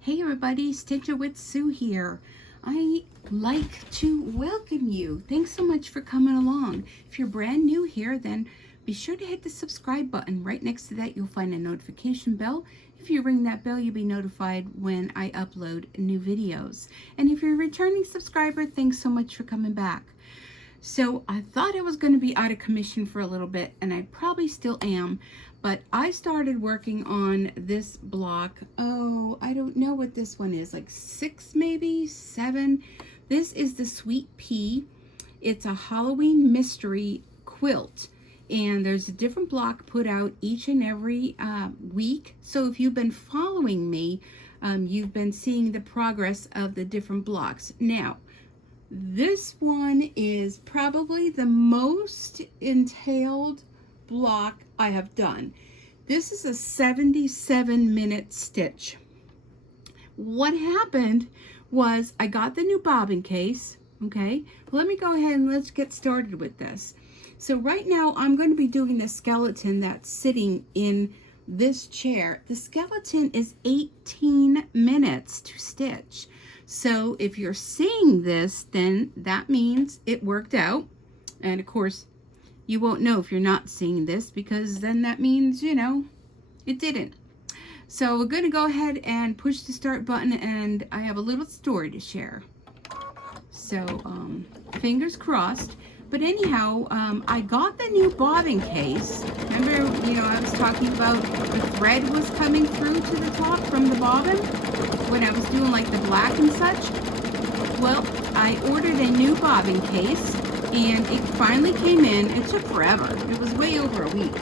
Hey everybody, Stitcher with Sue here. I like to welcome you. Thanks so much for coming along. If you're brand new here, then be sure to hit the subscribe button. Right next to that, you'll find a notification bell. If you ring that bell, you'll be notified when I upload new videos. And if you're a returning subscriber, thanks so much for coming back. So I thought I was going to be out of commission for a little bit, and I probably still am, but I started working on this block. Oh, I don't know what this one is, like 6, maybe 7. This is the Sweet Pea. It's a Halloween mystery quilt, and there's a different block put out each and every week. So if you've been following me, you've been seeing the progress of the different blocks. Now, this one is probably the most entailed block I have done. This is a 77-minute stitch. What happened was I got the new bobbin case. Okay, let me go ahead and let's get started with this. So right now I'm going to be doing the skeleton that's sitting in this chair. The skeleton is 18 minutes to stitch. So if you're seeing this, then that means it worked out. And of course, you won't know if you're not seeing this, because then that means, you know, it didn't. So we're going to go ahead and push the start button, and I have a little story to share. So fingers crossed. But anyhow, I got the new bobbin case. Remember, you know, I was talking about the thread was coming through to the top from the bobbin when I was doing like the black and such. Well, I ordered a new bobbin case, and it finally came in. It took forever. It was way over a week.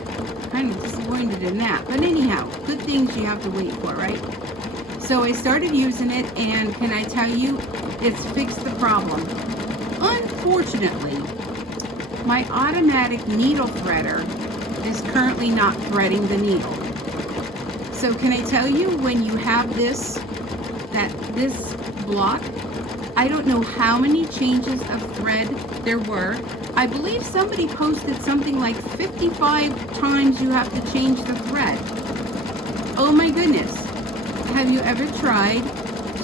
Kind of disappointed in that. But anyhow, good things you have to wait for, right? So I started using it, and can I tell you, it's fixed the problem. Unfortunately, my automatic needle threader is currently not threading the needle. So can I tell you, when you have this block, I don't know how many changes of thread there were. I believe somebody posted something like 55 times you have to change the thread. Oh my goodness. Have you ever tried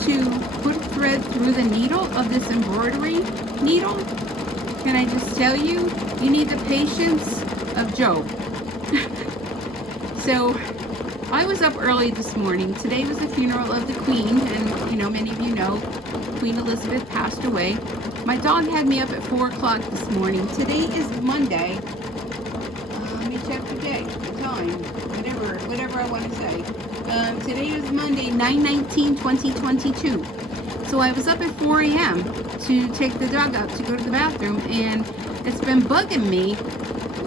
to put thread through the needle of this embroidery needle? Can I just tell you, you need the patience of Job. So I was up early this morning. Today was the funeral of the Queen, and you know, many of you know, Queen Elizabeth passed away. My dog had me up at 4 o'clock this morning. Today is Monday. Let me check the day, the time, whatever I want to say. Today is Monday, 9/19/2022. So I was up at 4 a.m. to take the dog out to go to the bathroom, and it's been bugging me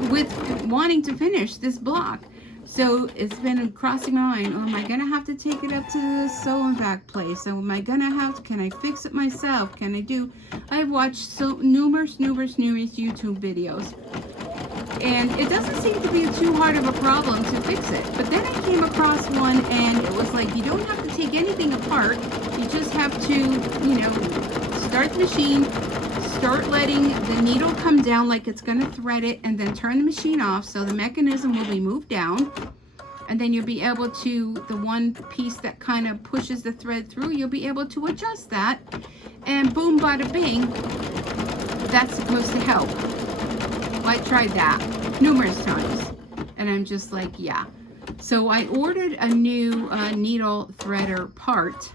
with wanting to finish this block. So it's been crossing my mind, oh, am I going to have to take it up to the sew and back place? Am I going to have to, can I fix it myself? Can I do, I've watched numerous YouTube videos. And it doesn't seem to be too hard of a problem to fix it. But then I came across one, and it was like, you don't have to take anything apart. You just have to, you know, start the machine, start letting the needle come down like it's going to thread it, and then turn the machine off so the mechanism will be moved down. And then you'll be able to, the one piece that kind of pushes the thread through, you'll be able to adjust that. And boom, bada bing, that's supposed to help. I tried that numerous times, and I'm just like, yeah. So I ordered a new needle threader part,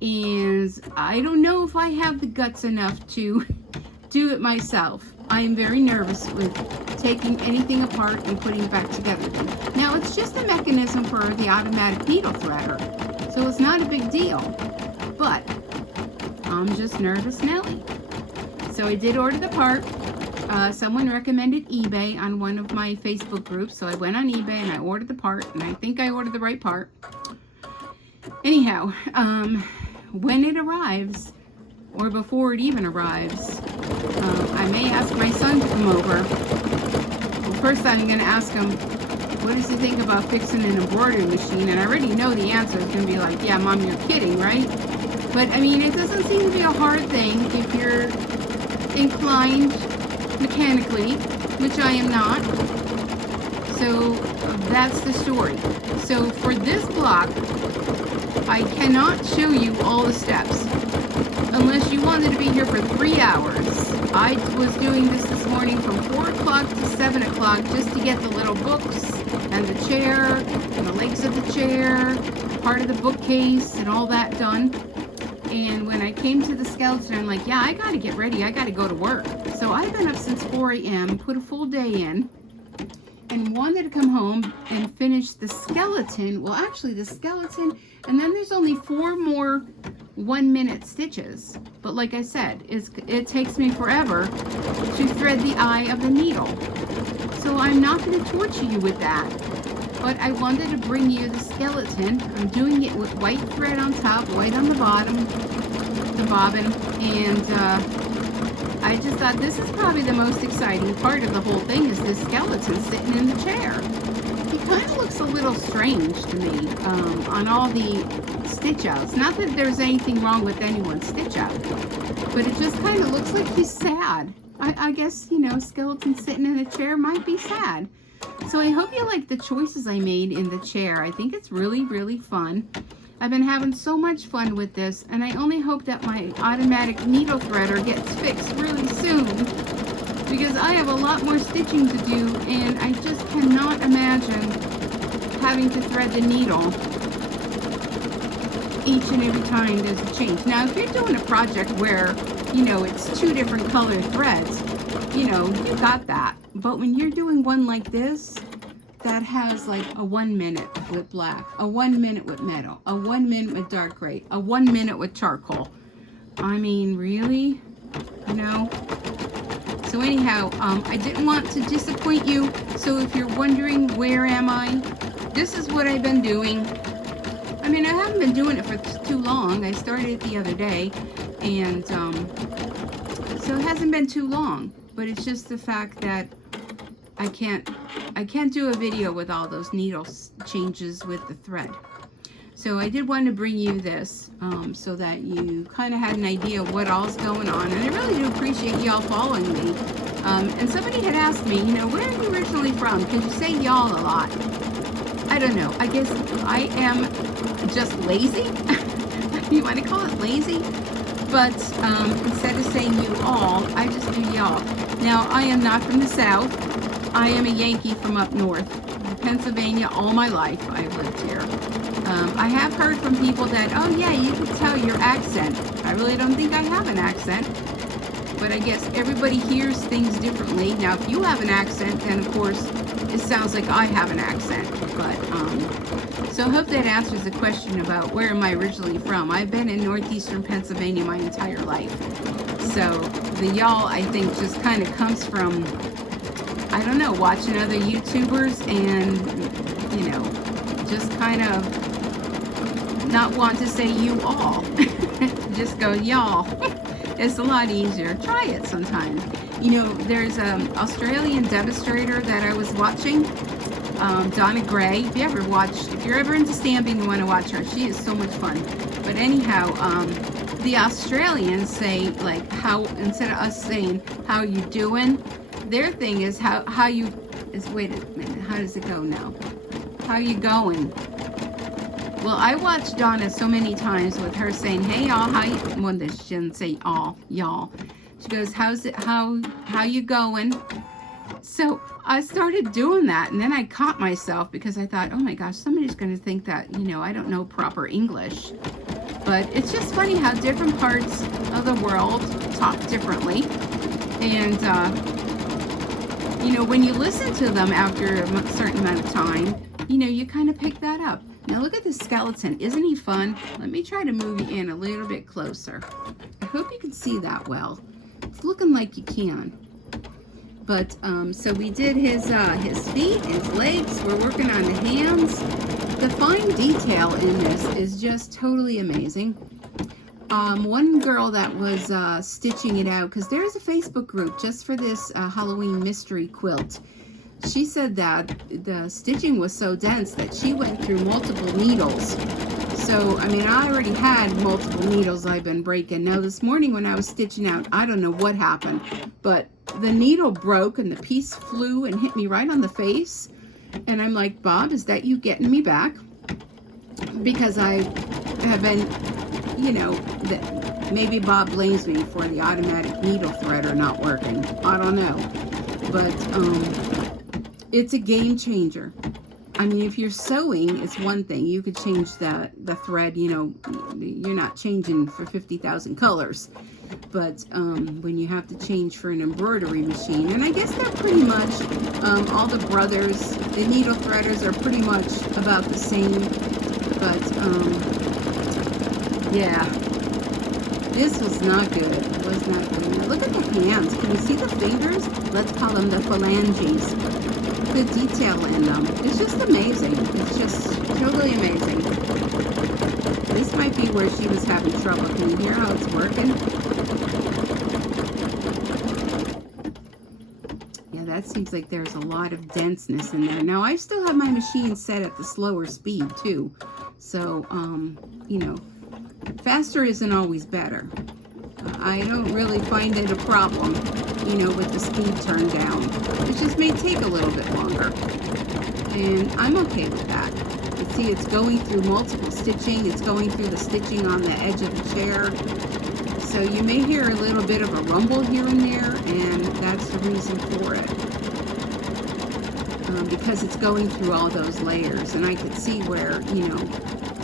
and I don't know if I have the guts enough to do it myself. I am very nervous with taking anything apart and putting it back together. Now, it's just a mechanism for the automatic needle threader, so it's not a big deal, but I'm just nervous Nelly. So I did order the part. Someone recommended eBay on one of my Facebook groups, so I went on eBay and I ordered the part, and I think I ordered the right part. Anyhow, when it arrives, or before it even arrives, I may ask my son to come over. Well, first I'm going to ask him, what does he think about fixing an embroidery machine? And I already know the answer is going to be like, yeah, Mom, you're kidding, right? But I mean, it doesn't seem to be a hard thing if you're inclined mechanically, which I am not. So that's the story. So for this block, I can cannot show you all the steps unless you wanted to be here for 3 hours. I was doing this morning from 4 o'clock to 7 o'clock just to get the little books and the chair and the legs of the chair, part of the bookcase and all that done. And when I came to the skeleton, I'm like, yeah, I got to get ready. I got to go to work. So I've been up since 4 a.m., put a full day in, and wanted to come home and finish the skeleton. Well, actually the skeleton, and then there's only 4 more 1-minute stitches. But like I said, it takes me forever to thread the eye of the needle. So I'm not going to torture you with that. But I wanted to bring you the skeleton. I'm doing it with white thread on top, white on the bottom, the bobbin, and I just thought this is probably the most exciting part of the whole thing, is this skeleton sitting in the chair. He kind of looks a little strange to me on all the stitch outs. Not that there's anything wrong with anyone's stitch out, but it just kind of looks like he's sad. I guess, you know, skeleton sitting in a chair might be sad. So I hope you like the choices I made in the chair. I think it's really, really fun. I've been having so much fun with this, and I only hope that my automatic needle threader gets fixed really soon, because I have a lot more stitching to do, and I just cannot imagine having to thread the needle each and every time there's a change. Now, if you're doing a project where, you know, it's 2 different colored threads, you know, you got that. But when you're doing one like this, that has like a 1 minute with black, a 1 minute with metal, a 1 minute with dark gray, a 1 minute with charcoal. I mean, really? You know? So anyhow, I didn't want to disappoint you. So if you're wondering where am I, this is what I've been doing. I mean, I haven't been doing it for too long. I started it the other day, and so it hasn't been too long. But it's just the fact that I can't do a video with all those needle changes with the thread. So I did want to bring you this so that you kind of had an idea of what all's going on. And I really do appreciate y'all following me. And somebody had asked me, you know, where are you originally from? Because you say y'all a lot. I don't know. I guess I am just lazy. You want to call it lazy? But instead of saying you all, I just do y'all. Now, I am not from the South. I am a Yankee from up north, Pennsylvania. All my life I've lived here. I have heard from people that, oh yeah, you can tell your accent. I really don't think I have an accent, but I guess everybody hears things differently. Now, if you have an accent, then of course it sounds like I have an accent. But so I hope that answers the question about where am I originally from. I've been in northeastern Pennsylvania my entire life. So the y'all, I think, just kind of comes from, I don't know, watching other YouTubers and, you know, just kind of not want to say you all. Just go y'all. It's a lot easier. Try it sometime. You know, there's an Australian demonstrator that I was watching, Donna Gray. If you're ever into stamping and want to watch her, she is so much fun. But anyhow, the Australians say, like, how, instead of us saying how you doing, their thing is how you is, wait a minute, how does it go now? How you going? Well, I watched Donna so many times with her saying, hey y'all, how you, well, she didn't say all, y'all. She goes, how's it, how you going? So I started doing that, and then I caught myself because I thought, oh my gosh, somebody's going to think that, you know, I don't know proper English. But it's just funny how different parts of the world talk differently. And, you know, when you listen to them after a certain amount of time, you know, you kind of pick that up. Now look at this skeleton. Isn't he fun? Let me try to move you in a little bit closer. I hope you can see that well. It's looking like you can. But, so we did his feet, his legs. We're working on the hands. The fine detail in this is just totally amazing. One girl that was stitching it out, because there's a Facebook group just for this Halloween mystery quilt. She said that the stitching was so dense that she went through multiple needles. So, I mean, I already had multiple needles I've been breaking. Now, this morning when I was stitching out, I don't know what happened, but the needle broke and the piece flew and hit me right on the face. And I'm like, Bob, is that you getting me back? Because I have been, you know, that maybe Bob blames me for the automatic needle threader not working. I don't know. But it's a game changer. I mean, if you're sewing, it's one thing. You could change the thread, you know, you're not changing for 50,000 colors. But when you have to change for an embroidery machine, and I guess they're pretty much, all the brothers, the needle threaders are pretty much about the same. But, yeah, this was not good. It was not good. Now look at the hands. Can you see the fingers? Let's call them the phalanges. The detail in them. It's just amazing. It's just totally amazing. This might be where she was having trouble. Can you hear how it's working? Yeah, that seems like there's a lot of denseness in there. Now, I still have my machine set at the slower speed, too. So, you know, faster isn't always better. I don't really find it a problem, you know, with the speed turned down. It just may take a little bit longer. And I'm okay with that. You see, it's going through multiple stitching. It's going through the stitching on the edge of the chair. So you may hear a little bit of a rumble here and there, and that's the reason for it. Because it's going through all those layers, and I could see where, you know,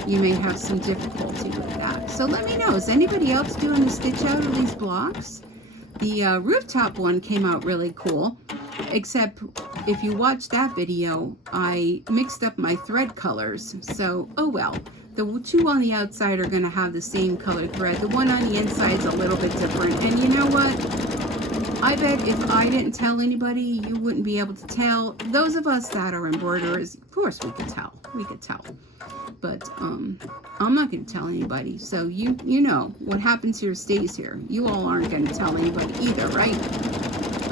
you may have some difficulty with that. So let me know, is anybody else doing the stitch out of these blocks? The rooftop one came out really cool, except if you watch that video, I mixed up my thread colors. So, oh well. The two on the outside are going to have the same color thread. The one on the inside is a little bit different. And you know what? I bet if I didn't tell anybody, you wouldn't be able to tell. Those of us that are embroiderers, of course we could tell. We could tell. But I'm not going to tell anybody. So you know, what happens here stays here. You all aren't going to tell anybody either, right?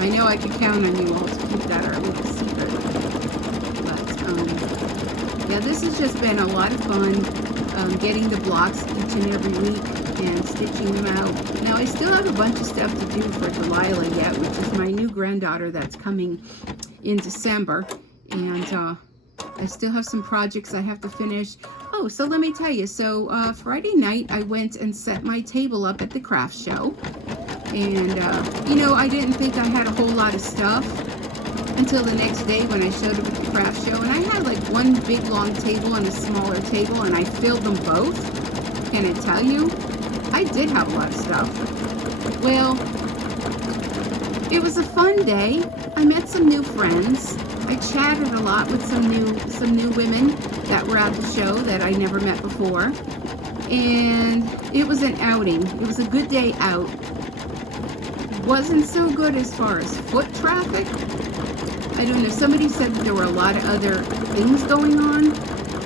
I know I could count on you all to keep that our little secret. But yeah, this has just been a lot of fun. Getting the blocks each and every week and stitching them out. Now I still have a bunch of stuff to do for Delilah yet, which is my new granddaughter that's coming in December. And I still have some projects I have to finish. Oh, so let me tell you. So Friday night I went and set my table up at the craft show. And, you know, I didn't think I had a whole lot of stuff until the next day when I showed up at the craft show. And I had like one big long table and a smaller table, and I filled them both. Can I tell you? I did have a lot of stuff. Well, it was a fun day. I met some new friends. I chatted a lot with some new women that were at the show that I never met before. And it was an outing. It was a good day out. Wasn't so good as far as foot traffic. I don't know. Somebody said that there were a lot of other things going on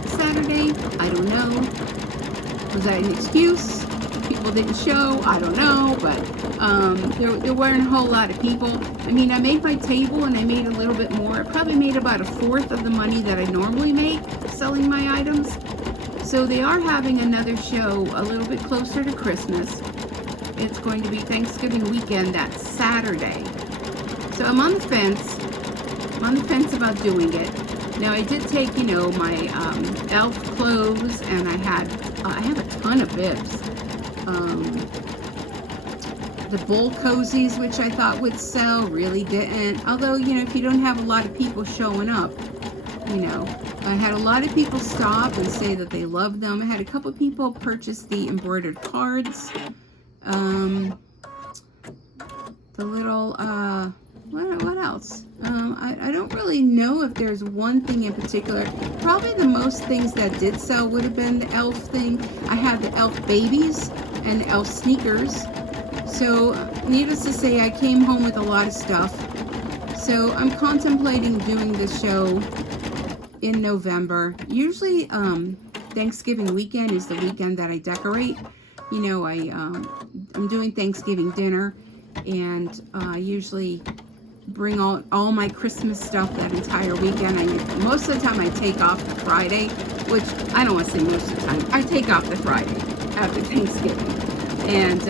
Saturday. I don't know. Was that an excuse? People didn't show. I don't know. But there weren't a whole lot of people. I mean, I made my table and I made a little bit more. I probably made about 1/4 of the money that I normally make selling my items. So they are having another show a little bit closer to Christmas. It's going to be Thanksgiving weekend that Saturday. So I'm on the fence. I'm on the fence about doing it. Now I did take, you know, my elf clothes, and I have a ton of bibs. The bowl cozies, which I thought would sell, really didn't. Although, you know, if you don't have a lot of people showing up, you know, I had a lot of people stop and say that they loved them. I had a couple people purchase the embroidered cards. The little, what else? I don't really know if there's one thing in particular. Probably the most things that did sell would have been the elf thing. I had the elf babies and the elf sneakers. So, needless to say, I came home with a lot of stuff. So, I'm contemplating doing the show in November. Usually, Thanksgiving weekend is the weekend that I decorate. You know, I'm doing Thanksgiving dinner, and I usually bring all my Christmas stuff that entire weekend. Most of the time I take off the Friday, which I don't want to say most of the time. I take off the Friday after Thanksgiving. And,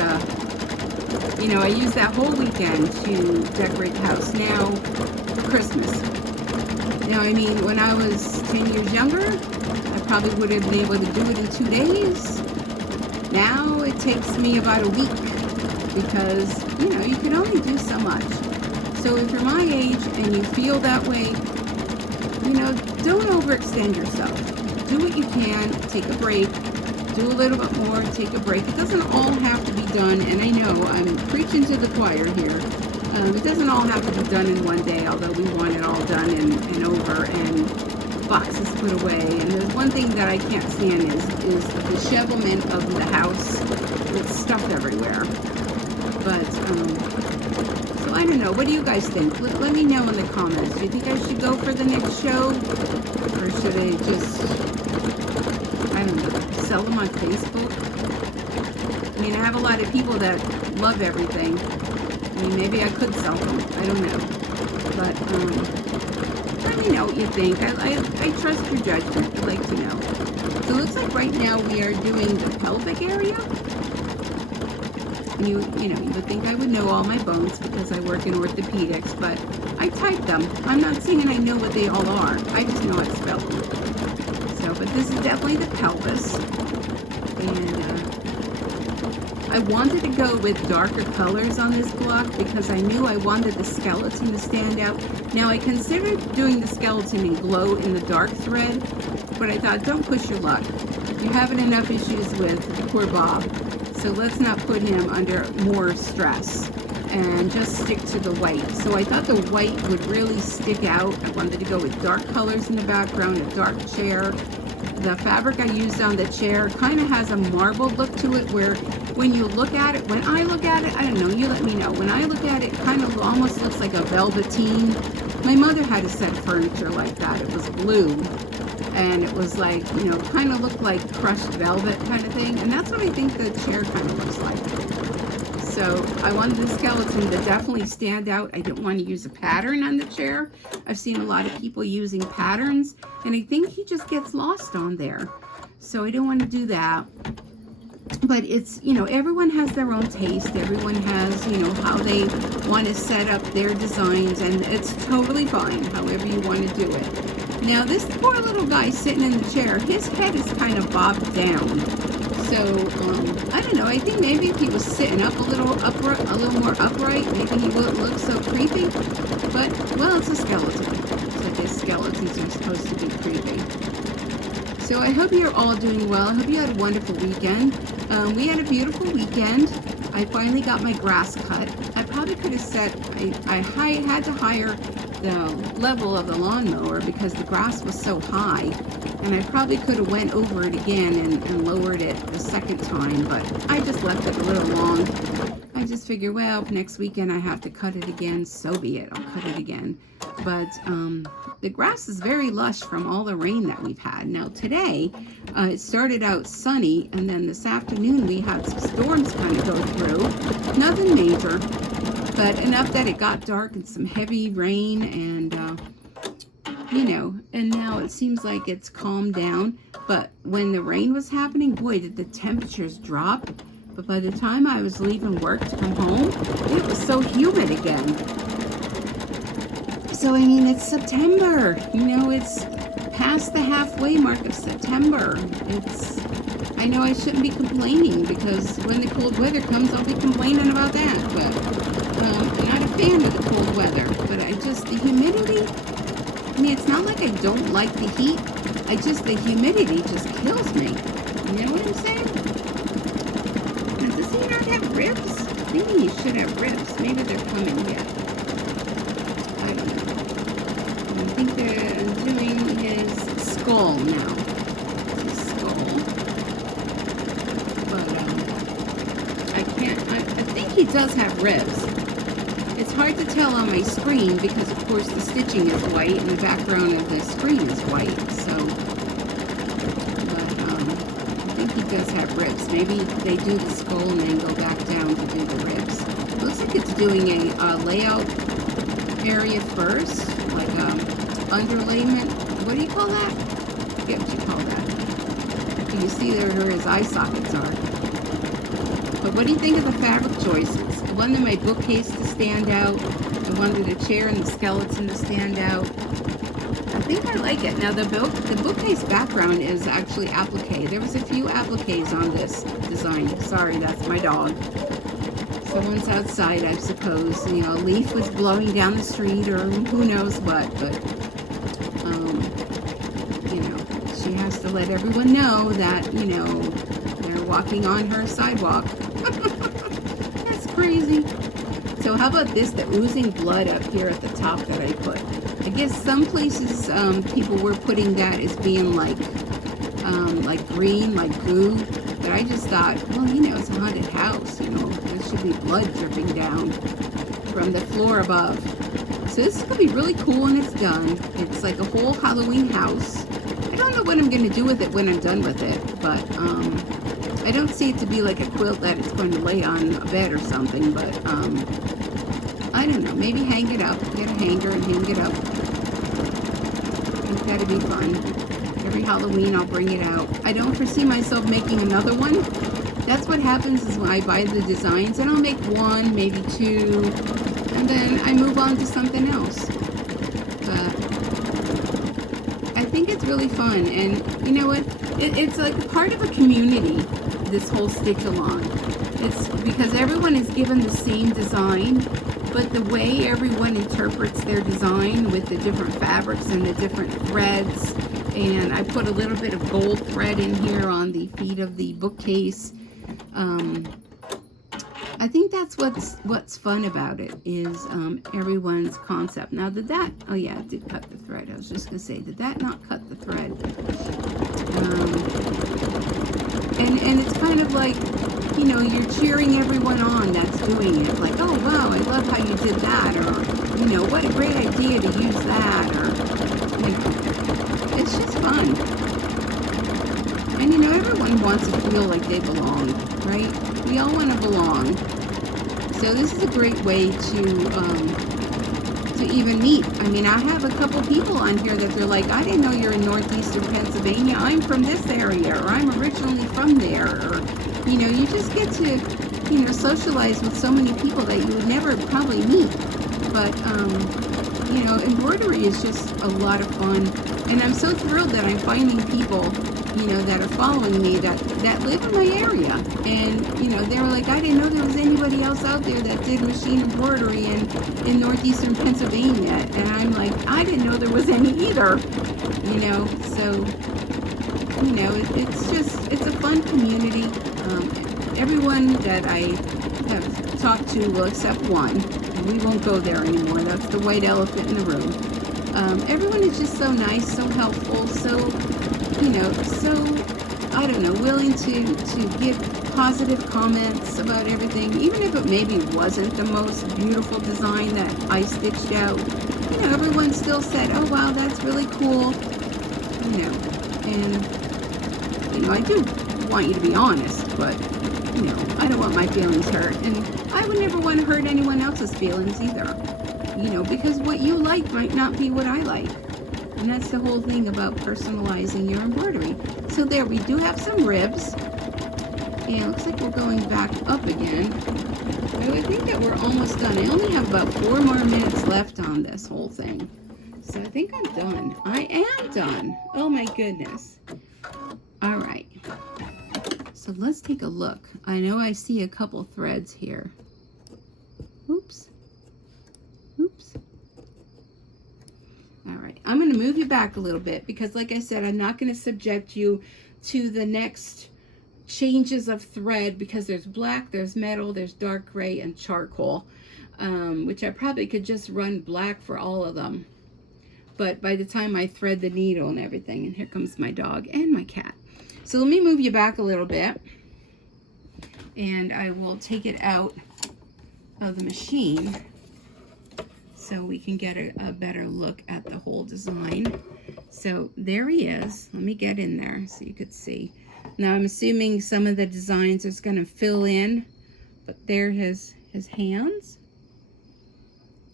you know, I use that whole weekend to decorate the house. Now, for Christmas. Now, I mean, when I was 10 years younger, probably would have been able to do it in 2 days. Now it takes me about a week because, you know, you can only do so much. So if you're my age and you feel that way, you know, don't overextend yourself. Do what you can, take a break, do a little bit more, take a break. It doesn't all have to be done, and I know I'm preaching to the choir here. It doesn't all have to be done in one day, although we want it all done and over and boxes put away. And there's one thing that I can't stand is the dishevelment of the house with stuff everywhere. But, so I don't know. What do you guys think? Let me know in the comments. Do you think I should go for the next show? Or should I just, I don't know, sell them on Facebook? I mean, I have a lot of people that love everything. I mean, maybe I could sell them. I don't know. But, let me know what you think. I trust your judgment. I'd like to know. So it looks like right now we are doing the pelvic area. And you know, you would think I would know all my bones because I work in orthopedics, but I type them. I'm not saying I know what they all are. I just know how to spell them. So, but this is definitely the pelvis. And, I wanted to go with darker colors on this block because I knew I wanted the skeleton to stand out. Now I considered doing the skeleton in glow in the dark thread, but I thought, don't push your luck. You're having enough issues with poor Bob, so let's not put him under more stress and just stick to the white. So I thought the white would really stick out. I wanted to go with dark colors in the background, a dark chair. The fabric I used on the chair kind of has a marble look to it where when you look at it, when I look at it, I don't know, you let me know. When I look at it, it kind of almost looks like a velveteen. My mother had a set of furniture like that. It was blue and it was like, you know, kind of looked like crushed velvet kind of thing. And that's what I think the chair kind of looks like. So I wanted the skeleton to definitely stand out. I didn't want to use a pattern on the chair. I've seen a lot of people using patterns and I think he just gets lost on there. So I don't want to do that. But it's, you know, everyone has their own taste. Everyone has, you know, how they want to set up their designs, and it's totally fine however you want to do it. Now, this poor little guy sitting in the chair, his head is kind of bobbed down. So, I don't know. I think maybe if he was sitting up a little more upright, maybe he wouldn't look so creepy. But, well, it's a skeleton. So I guess skeletons are supposed to be creepy. So I hope you're all doing well. I hope you had a wonderful weekend. We had a beautiful weekend. I finally got my grass cut. I probably could have set, I had to higher the level of the lawnmower because the grass was so high. And I probably could have went over it again and lowered it the second time, but I just left it a little long. I just figured, well, if next weekend I have to cut it again, so be it. I'll cut it again. But the grass is very lush from all the rain that we've had. Now today, it started out sunny, and then this afternoon we had some storms kind of go through. Nothing major, but enough that it got dark and some heavy rain, and you know, and now it seems like it's calmed down. But when the rain was happening, boy, did the temperatures drop. But by the time I was leaving work to come home, it was so humid again. So, I mean, it's September. You know, it's past the halfway mark of September. I know I shouldn't be complaining because when the cold weather comes, I'll be complaining about that. But I'm not a fan of the cold weather. But the humidity, I mean, it's not like I don't like the heat. The humidity just kills me. You know what I'm saying? Now, does he not have ribs? Maybe he should have ribs. Maybe they're coming yet. I don't know. I think they're doing his skull now. His skull. But, I think he does have ribs. It's hard to tell on my screen because, of course, the stitching is white and the background of the screen is white. So, but I think he does have ribs. Maybe they do the skull and then go back down to do the ribs. It looks like it's doing a layout area first, like underlayment. What do you call that? I forget what you call that. You can see there where his eye sockets are. But what do you think of the fabric choices? I wanted my bookcase to stand out. I wanted a chair and the skeleton to stand out. think I like it. Now the bookcase background is actually applique. There was a few appliques on this design. Sorry, that's my dog. Someone's outside, I suppose. You know, a leaf was blowing down the street or who knows what, but you know, she has to let everyone know that, you know, they're walking on her sidewalk. That's crazy. So how about this, the oozing blood up here at the top that I put? I guess some places people were putting that as being like green, like goo. But I just thought, well, you know, it's a haunted house. You know, there should be blood dripping down from the floor above. So this is going to be really cool when it's done. It's like a whole Halloween house. I don't know what I'm going to do with it when I'm done with it. But I don't see it to be like a quilt that it's going to lay on a bed or something. But I don't know. Maybe hang it up. Get a hanger and hang it up. I think that'd be fun. Every Halloween I'll bring it out. I don't foresee myself making another one. That's what happens is when I buy the designs, and I'll make one, maybe two, and then I move on to something else. But I think it's really fun, and you know what? It's like part of a community, this whole stitch along. It's because everyone is given the same design, but the way everyone interprets their design with the different fabrics and the different threads. And I put a little bit of gold thread in here on the feet of the bookcase. I think that's what's fun about it is everyone's concept. Now did that, oh yeah, it did cut the thread. I was just going to say, did that not cut the thread? And it's kind of like, you know, you're cheering everyone on that's doing it. Like, oh wow, I love how you did that. Or, you know, what a great idea to use that. Or, you know. It's just fun. And you know, everyone wants to feel like they belong, right? We all want to belong. So this is a great way to even meet. I mean, I have a couple people on here that they're like, I didn't know you're in northeastern Pennsylvania. I'm from this area, or I'm originally from there. Or, you know, you just get to, you know, socialize with so many people that you would never probably meet. But, you know, embroidery is just a lot of fun. And I'm so thrilled that I'm finding people, you know, that are following me that live in my area. And, you know, they were like, I didn't know there was anybody else out there that did machine embroidery in northeastern Pennsylvania. And I'm like, I didn't know there was any either, you know. So, you know, it's a fun community. Everyone that I have talked to, well, except one, we won't go there anymore. That's the white elephant in the room. Everyone is just so nice, so helpful, so, you know, so, I don't know, willing to give positive comments about everything, even if it maybe wasn't the most beautiful design that I stitched out. You know, everyone still said, oh wow, that's really cool, you know, and, you know, I do want you to be honest, but, you know, I don't want my feelings hurt, and I would never want to hurt anyone else's feelings either. You know, because what you like might not be what I like. And that's the whole thing about personalizing your embroidery. So there, we do have some ribs. And it looks like we're going back up again. I would think that we're almost done. I only have about 4 more minutes left on this whole thing. So I think I'm done. I am done. Oh my goodness. All right. So let's take a look. I know I see a couple threads here. Oops. Oops. All right, I'm going to move you back a little bit because, like I said, I'm not going to subject you to the next changes of thread because there's black, there's metal, there's dark gray, and charcoal, which I probably could just run black for all of them. But by the time I thread the needle and everything, and here comes my dog and my cat. So let me move you back a little bit, and I will take it out of the machine so we can get a better look at the whole design. So there he is. Let me get in there so you could see. Now I'm assuming some of the designs is going to fill in, but there his hands,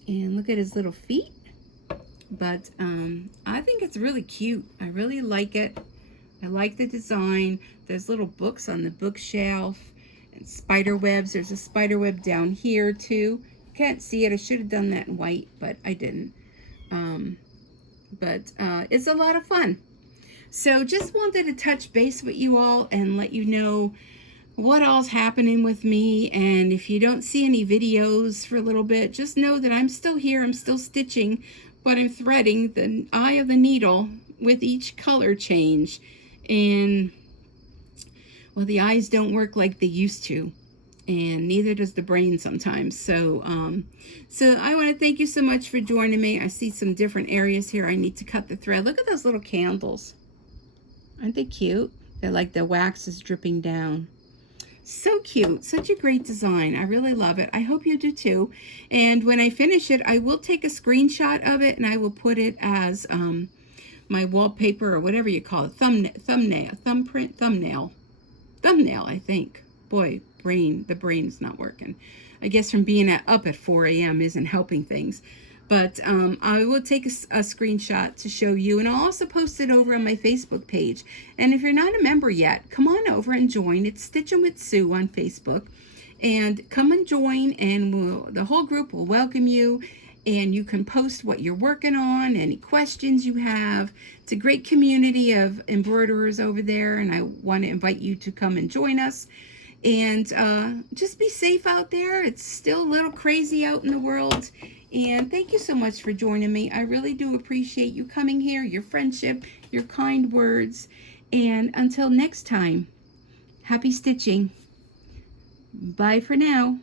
and look at his little feet. But I think it's really cute. I really like it. I like the design. There's little books on the bookshelf and spider webs. There's a spider web down here too. Can't see it. I should have done that in white, but I didn't. but it's a lot of fun. So just wanted to touch base with you all and let you know what all's happening with me. And if you don't see any videos for a little bit, just know that I'm still here. I'm still stitching, but I'm threading the eye of the needle with each color change. And well, the eyes don't work like they used to, and neither does the brain sometimes. So I want to thank you so much for joining me. I see some different areas here I need to cut the thread. Look at those little candles. Aren't they cute? They're like the wax is dripping down. So cute. Such a great design. I really love it. I hope you do too. And when I finish it, I will take a screenshot of it and I will put it as my wallpaper or whatever you call it. Thumbnail, I think. Boy, the brain's not working. I guess from being up at 4 a.m. isn't helping things. But I will take a screenshot to show you, and I'll also post it over on my Facebook page. And if you're not a member yet, come on over and join. It's Stitchin' with Sue on Facebook. And come and join, and the whole group will welcome you. And you can post what you're working on, any questions you have. It's a great community of embroiderers over there, and I want to invite you to come and join us. And just be safe out there. It's still a little crazy out in the world. And thank you so much for joining me. I really do appreciate you coming here, your friendship, your kind words. And until next time, happy stitching. Bye for now.